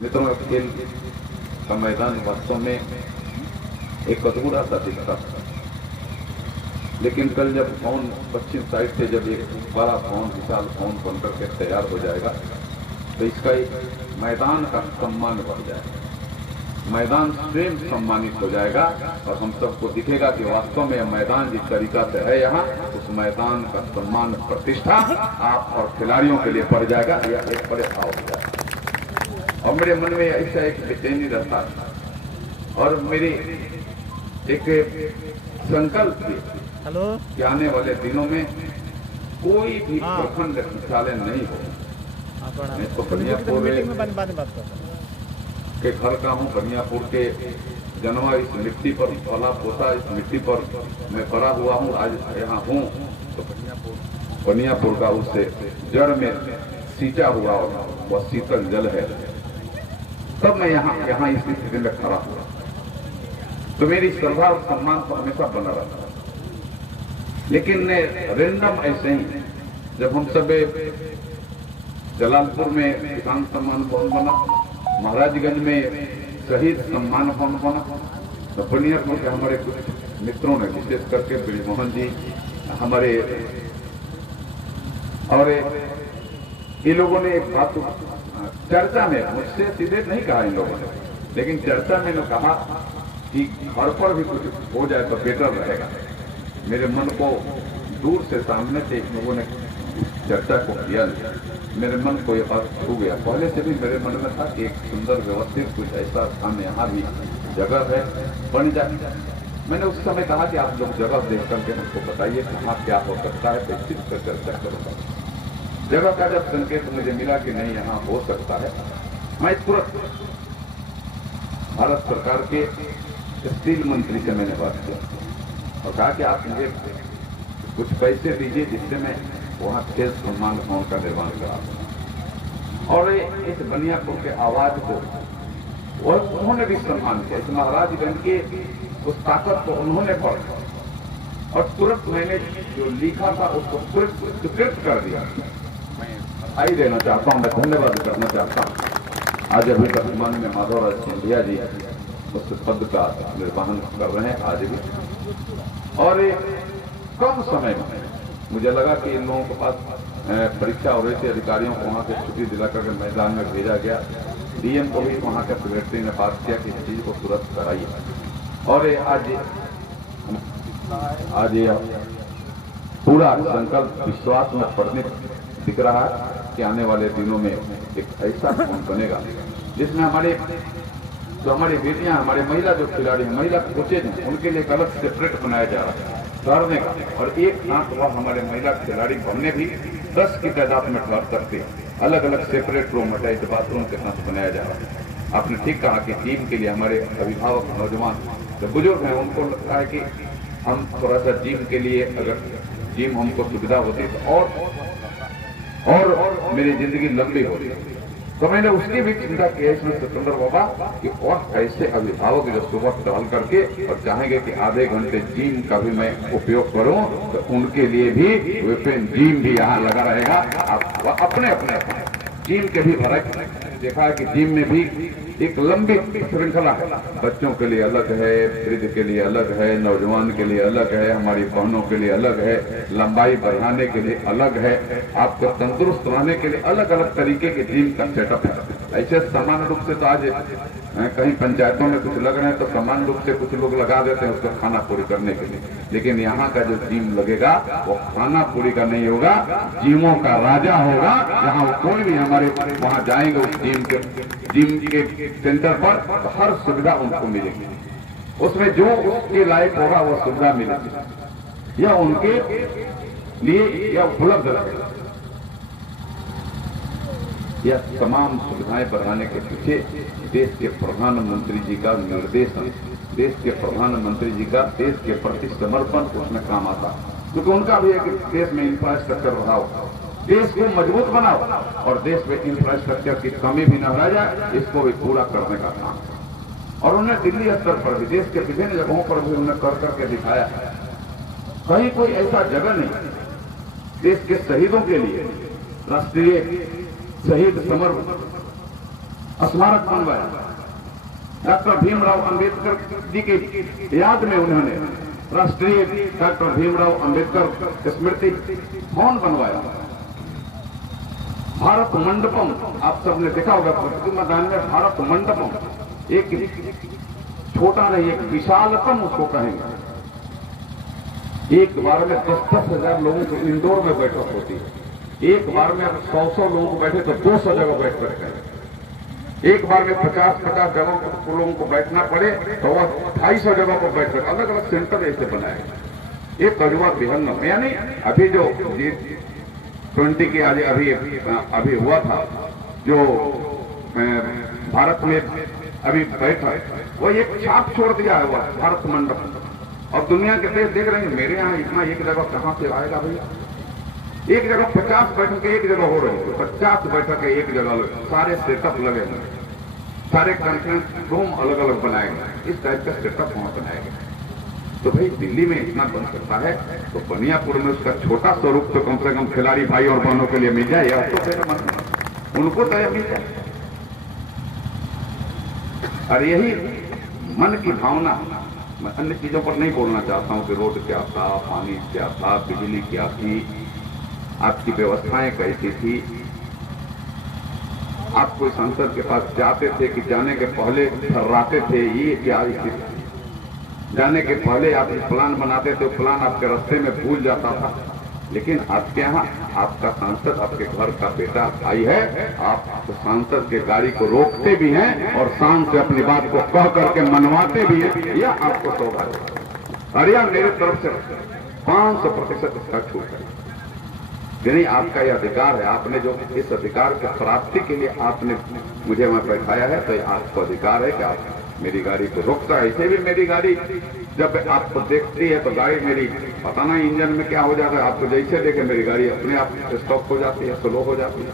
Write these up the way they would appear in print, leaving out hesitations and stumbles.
मित्रों, खेल का मैदान वास्तव में एक अधूरा सा दिखता था, लेकिन कल जब भवन पश्चिम साइड से जब एक बड़ा भवन, विशाल भवन बनकर के तैयार हो जाएगा तो इसका एक मैदान का सम्मान बढ़ जाएगा, मैदान स्वयं सम्मानित हो जाएगा और हम सबको दिखेगा कि वास्तव में यह मैदान जिस तरीका से है यहाँ, उस मैदान का सम्मान प्रतिष्ठा आप और खिलाड़ियों के लिए बढ़ जाएगा। यह एक बड़े भाव हो जाएगा। और मेरे मन में ऐसा एक बेचैनी रहता था और मेरी एक संकल्प थी कि आने वाले दिनों में कोई भी प्रखंड मुख्यालय नहीं हो। मैं तो बनियापुर के घर का हूँ, बनियापुर के जन्मा इस मिट्टी पर, पला पोसा इस मिट्टी पर मैं बड़ा हुआ हूँ, आज यहाँ हूँ तो बनियापुर का उससे जड़ में सींचा हुआ वह शीतल जल है। तब मैं यहाँ इस स्थिति में खड़ा हुआ तो मेरी श्रद्धा और सम्मान तो हमेशा बना रहता। लेकिन रेंडम ऐसे ही जब हम सब जलालपुर में किसान सम्मान भवन बना, महाराजगंज में शहीद सम्मान भवन बना, तो बनियापुर के हमारे कुछ मित्रों ने, विशेष करके ब्रिजमोहन जी हमारे, और ये लोगों ने एक बात चर्चा में, मुझसे सीधे नहीं कहा इन लोगों ने, लेकिन चर्चा में ने कहा कि घर पर भी कुछ हो जाए तो बेटर रहेगा। मेरे मन को दूर से सामने से एक लोगों ने चर्चा को किया, मेरे मन को यह बात छू गया। पहले से भी मेरे मन में था कि एक सुंदर व्यवस्थित कुछ ऐसा स्थान यहाँ भी जगह है बन जाए। मैंने उस समय कहा कि आप लोग जगह देख करके मुझको बताइए कहाँ क्या हो सकता है, निश्चित कर चर्चा करूँगा। जगह का जब संकेत मुझे मिला कि नहीं यहाँ हो सकता है, मैं तुरंत भारत सरकार के स्टील मंत्री से मैंने बात किया और कहा कि आप मुझे कुछ पैसे दीजिए जिससे मैं वहाँ खेल सम्मान भवन का निर्माण करा दूं। और इस बनियापुर के आवाज को उन्होंने भी सम्मान किया, इस महाराजगंज के उस ताकत को उन्होंने पढ़ा और तुरंत मैंने जो लिखा था उसको स्वीकृत कर दिया। मैं बधाई देना चाहता हूँ, मैं धन्यवाद करना चाहता हूँ। आज अभी तक माननीय माधवराज सिंधिया जी उस पद का निर्वहन कर रहे हैं आज भी। और कम समय में मुझे लगा कि इन लोगों के पास परीक्षा हो रही थी, अधिकारियों को वहाँ से छुट्टी दिलाकर के मैदान में भेजा गया। डीएम को भी वहाँ के सेक्रेटरी ने बात किया कि इस चीज को तुरंत कराइए। और आज पूरा संकल्प विश्वास में परिणित दिख रहा है कि आने वाले दिनों में एक ऐसा भवन बनेगा जिसमें हमारी बेटियां, हमारे महिला जो खिलाड़ी हैं, महिला कोचेज हैं, उनके लिए अलग सेपरेट बनाया जा रहा है ठहरने का। और एक साथ वह हमारे महिला खिलाड़ी बनने भी 10 की तादाद में ठहर सकते हैं। अलग अलग सेपरेट रूम, अटैच बाथरूम के साथ बनाया जा रहा है। आपने ठीक कहा कि टीम के लिए हमारे अभिभावक, नौजवान जो बुजुर्ग हैं, उनको लगता है कि हम थोड़ा सा जिम के लिए, अगर जिम हमको सुविधा होती तो और मेरी जिंदगी लंबी होती। तो मैंने उसकी भी चिंता की है इसमें सतेंद्र बाबा कि वह ऐसे अभिभावक जो सुबह टहल करके और चाहेंगे कि आधे घंटे जिम का भी मैं उपयोग करूं, तो उनके लिए भी विपिन जिम भी यहाँ लगा रहेगा। आप अपने जिम के भी भरा देखा है कि जिम में भी एक लंबी श्रृंखला है। बच्चों के लिए अलग है, वृद्ध के लिए अलग है, नौजवान के लिए अलग है, हमारी बहनों के लिए अलग है, लंबाई बढ़ाने के लिए अलग है, आपको तंदुरुस्त रहने के लिए अलग अलग तरीके के जिम का सेटअप है। ऐसे सामान्य रूप से तो आज कहीं पंचायतों में कुछ लग रहे हैं तो सामान्य रूप से कुछ लोग लगा देते हैं उसको खाना पूरी करने के लिए, लेकिन यहाँ का जो जिम लगेगा वो खाना पूरी का नहीं होगा, जिमों का राजा होगा। जहाँ कोई भी हमारे वहाँ जाएंगे उस जिम के सेंटर पर तो हर सुविधा उनको मिलेगी, उसमें जो उसके लायक होगा वो सुविधा मिलेगी, यह उनके लिए यह उपलब्ध रहेगा। यह तमाम सुविधाएं बढ़ाने के पीछे देश के प्रधानमंत्री जी का निर्देशन, देश के प्रधानमंत्री जी का देश के प्रति समर्पण उसमें काम आता है, क्योंकि उनका भी एक देश में इंफ्रास्ट्रक्चर बढ़ाओ, देश को मजबूत बनाओ और देश में इंफ्रास्ट्रक्चर की कमी भी न रह जाए, इसको भी पूरा करने का काम। और उन्हें दिल्ली स्तर पर भी, देश के विभिन्न जगहों पर भी उन्हें कर करके दिखाया है। कहीं कोई ऐसा जगह नहीं देश के शहीदों के लिए, राष्ट्रीय शहीद समर स्मारक बनवाया। डॉक्टर भीमराव अंबेडकर जी के याद में उन्होंने राष्ट्रीय डॉक्टर भीमराव अंबेडकर स्मृति भवन बनवाया। भारत मंडपम, आप सबने देखा होगा प्रगति मैदान में भारत मंडपम, एक छोटा नहीं एक विशालतम उसको कहेंगे। एक बार में 10-10 हजार लोगों को इंडोर में बैठक होती है। एक बार में 100-100 लोगों को बैठे तो 200 जगह बैठ कर, एक बार में 50-50 जगहों को लोगों को बैठना पड़े तो वह 250 जगह को बैठ कर, अलग अलग सेंटर ऐसे बनाए। एक कजुआ बिहन में, यानी अभी जो G20 के आज अभी हुआ था जो भारत में अभी बैठा, वो एक छाप छोड़ दिया है वह भारत मंडप। और दुनिया के देश देख रहे हैं मेरे यहाँ इतना एक जगह कहां से आएगा भैया। एक जगह 50 बैठक एक जगह हो रही है, 50 बैठक एक जगह, सारे सेटअप लगे हुए, सारे कॉन्फ्रेंस रूम अलग अलग बनाए गए, इस टाइप का सेटअप वहां बनाया गया। तो भाई दिल्ली में इतना बन सकता है तो बनियापुर में उसका छोटा स्वरूप तो कम से कम खिलाड़ी भाई और बहनों के लिए मिल जाए, या तो मेरा मन उनको तय मिल जाए। और यही मन की भावना, मैं अन्य चीजों पर नहीं बोलना चाहता हूं कि रोड क्या था, पानी क्या था, बिजली क्या थी, आपकी व्यवस्थाएं कैसी थी, आप कोई संसद के पास जाते थे कि जाने के पहले थर्राते थे, ये क्या जाने के पहले आप प्लान बनाते थे, प्लान आपके रास्ते में भूल जाता था। लेकिन आपके यहाँ आपका सांसद आपके घर का बेटा भाई है, आप सांसद के गाड़ी को रोकते भी हैं और शाम से अपनी बात को कह करके मनवाते भी हैं, यह आपको सौभाग्य। अरे यार मेरे तरफ से 500% इसका छूट है, यानी आपका यह अधिकार है। आपने जो इस अधिकार की प्राप्ति के लिए आपने मुझे वहां बैठाया है, तो आपको अधिकार है कि आप मेरी गाड़ी को रोकता है। ऐसे भी मेरी गाड़ी जब आपको देखती है तो गाड़ी मेरी पता नहीं इंजन में क्या हो जाता है, आपको जैसे देखे मेरी गाड़ी अपने आप स्टॉप हो जाती है, स्लो हो जाती है।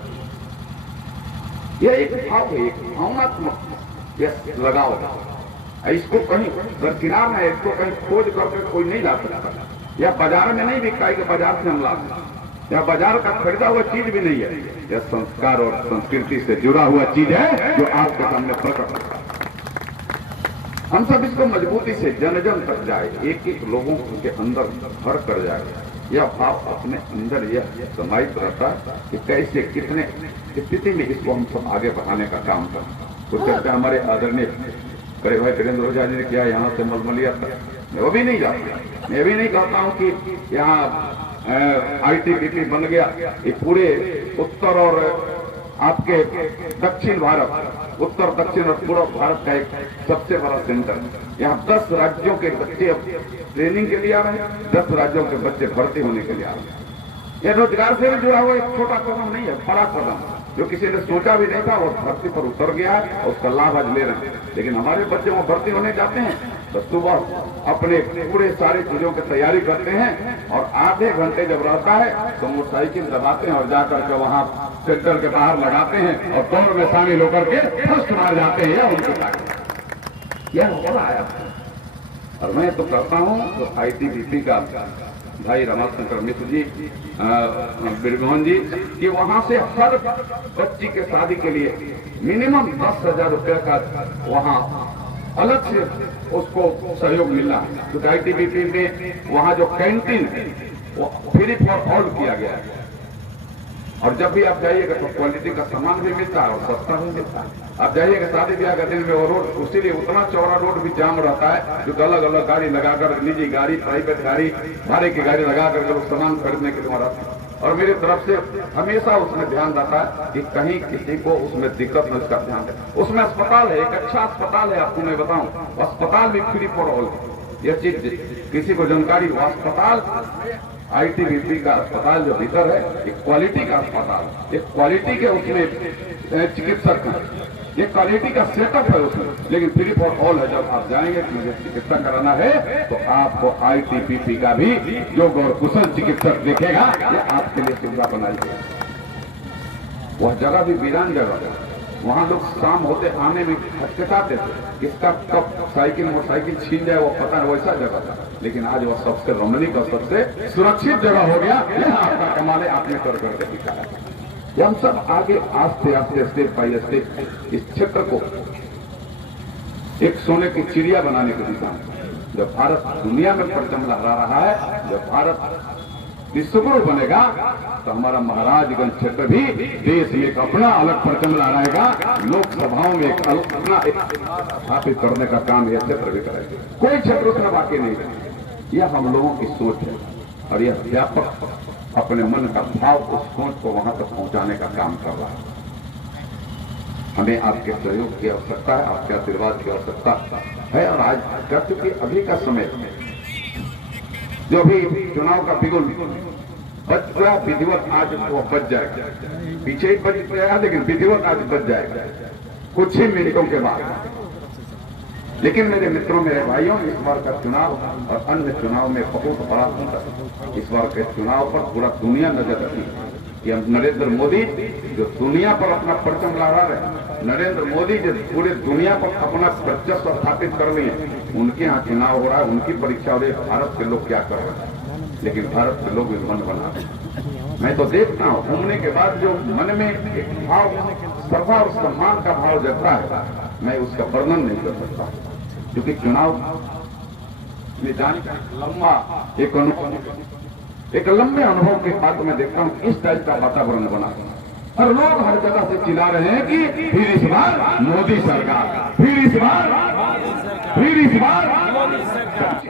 यह एक भाव है, एक भावनात्मक यह लगाव है। इसको कहीं दरकिनार है, इसको कहीं खोज करके कोई नहीं ला सकता। यह बाजार में नहीं बिकता है कि बाजार से हम ला, यह बाजार का खरीदा हुआ चीज भी नहीं है, यह संस्कार और संस्कृति से जुड़ा हुआ चीज है जो आपके सामने प्रकट होता है। हम सब इसको मजबूती से जन जन तक जाए, एक एक लोगों के अंदर भर कर जाए, यह भाव अपने अंदर यह समाहित रहता है कि कैसे कितने स्थिति में इसको हम सब आगे बढ़ाने का काम करें। कुछ चर्चा हमारे आदरणीय करे भाई वीरेंद्र ओझा जी ने किया, यहाँ से मलमलिया तक मैं वो भी नहीं जाता। मैं भी नहीं कहता हूँ कि यहाँ ITBP बन गया, ये पूरे उत्तर और आपके दक्षिण भारत, उत्तर दक्षिण और पूर्व भारत का एक सबसे बड़ा सेंटर। यहाँ 10 राज्यों के बच्चे अब ट्रेनिंग के लिए आ रहे हैं, 10 राज्यों के बच्चे भर्ती होने के लिए आ रहे हैं। यह रोजगार से भी जुड़ा हुआ एक छोटा कदम नहीं है, बड़ा कदम जो किसी ने सोचा भी नहीं था और धरती पर उतर गया है और उसका लाभ आज ले रहे हैं। लेकिन हमारे बच्चे वहां भर्ती होने जाते हैं तो सुबह अपने पूरे सारी चीजों की तैयारी करते हैं और आधे घंटे जब रहता है तो मोटरसाइकिल दबाते हैं और जाकर के वहां सेंटर के बाहर लगाते हैं और दौड़ में शामिल होकर के फर्स्ट मार जाते हैं। उनकी यह हो रहा है। और मैं तो करता हूं तो ITBP का भाई रमाशंकर मिश्र जी, बिरगोहन जी, कि वहां से हर बच्ची के शादी के लिए मिनिमम 10,000 रुपये का वहां अलग से उसको सहयोग मिलना है। तो ITBP में वहां जो कैंटीन है वो फ्री फॉर ऑल किया गया है और जब भी आप जाइएगा तो क्वालिटी का सामान भी मिलता है और सस्ता भी मिलता है। आप जाइएगा शादी ब्याह का दिन में वो रोड, उसीलिए उतना चौड़ा रोड भी जाम रहता है जो अलग अलग गाड़ी लगाकर, निजी गाड़ी, प्राइवेट गाड़ी, भाड़े की गाड़ी लगाकर लोग सामान खरीदने के लिए वहां रहते हैं। और मेरी तरफ से हमेशा उसमें ध्यान रहता है कि कहीं किसी को उसमें दिक्कत न, उसका ध्यान रहे। उसमें अस्पताल है, एक अच्छा अस्पताल है, आपको मैं बताऊं, अस्पताल भी फ्री फॉर ऑल। यह चीज किसी को जानकारी हो, अस्पताल ITBP का अस्पताल जो भीतर है एक क्वालिटी का अस्पताल, एक क्वालिटी के उसमें चिकित्सक है, ये क्वालिटी का सेटअप है उसमें, लेकिन फ्री फॉर ऑल है। जब आप जाएंगे कि मुझे चिकित्सा कराना है तो आपको ITBP का भी जो गौरकुशल चिकित्सक देखेगा ये आपके लिए सुविधा बनाई गई। वह जगह भी वीरान जगह है, वहां लोग शाम होते आने में हचकिचाते थे, किसका कब साइकिल मोटरसाइकिल छीन जाए वो पता है, वैसा जगह था। लेकिन आज वह सबसे रमणीक और सबसे सुरक्षित जगह हो गया। यह आपका कमाल है, आपने कर करके दिखाया। ये हम सब आगे आस्ते आस्ते स्टेप बाय स्टेप इस क्षेत्र को एक सोने की चिड़िया बनाने की दिशा में, जब भारत दुनिया में परचम लहरा रहा है, जब भारत विश्वगुरु बनेगा, तो हमारा महाराजगंज क्षेत्र भी देश में एक अपना अलग परचम लहराएगा। लोकसभाओं में एक अपना स्थापित करने का काम यह क्षेत्र भी करेगा। कोई क्षेत्र उसमें बाकी नहीं है। यह हम लोगों की सोच है और यह व्यापक अपने मन का भाव उस सोच को वहां तक पहुंचाने का काम कर रहा है। हमें आपके सहयोग की आवश्यकता है, आपके आशीर्वाद की आवश्यकता है। और आज कर चुके अभी का समय जो भी चुनाव का बिगुल बच गया, विधिवत आज वो बच जाएगा। पीछे ही बच गया लेकिन विधिवत आज बच जाएगा कुछ ही मिनटों के बाद। लेकिन मेरे मित्रों, मेरे भाइयों, इस बार का चुनाव और अन्य चुनाव में बहुत बड़ा अंतर। इस बार के चुनाव पर पूरा दुनिया नजर रखी कि हम नरेंद्र मोदी जो दुनिया पर अपना परचम लहरा रहे, नरेंद्र मोदी जो पूरे दुनिया पर अपना वर्चस्व स्थापित कर रहे हैं, उनके यहाँ चुनाव हो रहा है, उनकी परीक्षा हो रही है। भारत के लोग क्या कर रहे हैं, लेकिन भारत के लोग मन बना रहे हैं। मैं तो देखता हूँ घूमने के बाद जो मन में एक भाव, श्रद्धा और सम्मान का भाव जगता है, मैं उसका वर्णन नहीं कर सकता। क्योंकि चुनाव में जाने का लंबा एक लंबे अनुभव के बाद मैं देखता हूँ इस टाइप का वातावरण बना और लोग हर जगह से चिल्ला रहे हैं कि फिर इस बार मोदी सरकार, फिर इस बार मोदी सरकार।